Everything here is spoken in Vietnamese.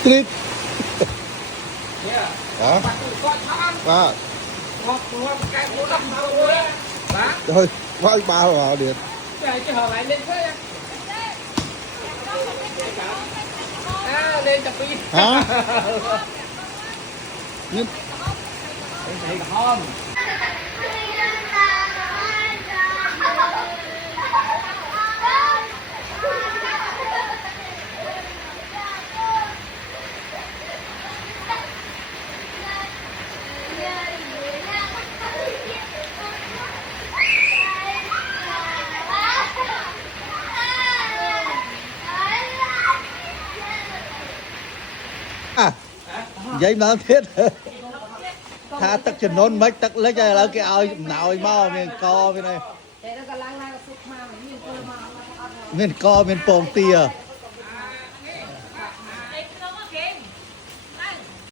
Street. Dạ. Hả? Bạn tự gọi thằng. Ba. Hoặc cái bố đập vào rồi. Đó. Trời, quay ba vào điện. Để cho họ lại lên thế. À, lên chụp đi. Hả? Nhưng Đây là hòn. à, giấy nó thiết. Tha tắc chân nôn mấy tắc lấy cho là cái ao nào mau miền co bên này. Miền co miền pong tia.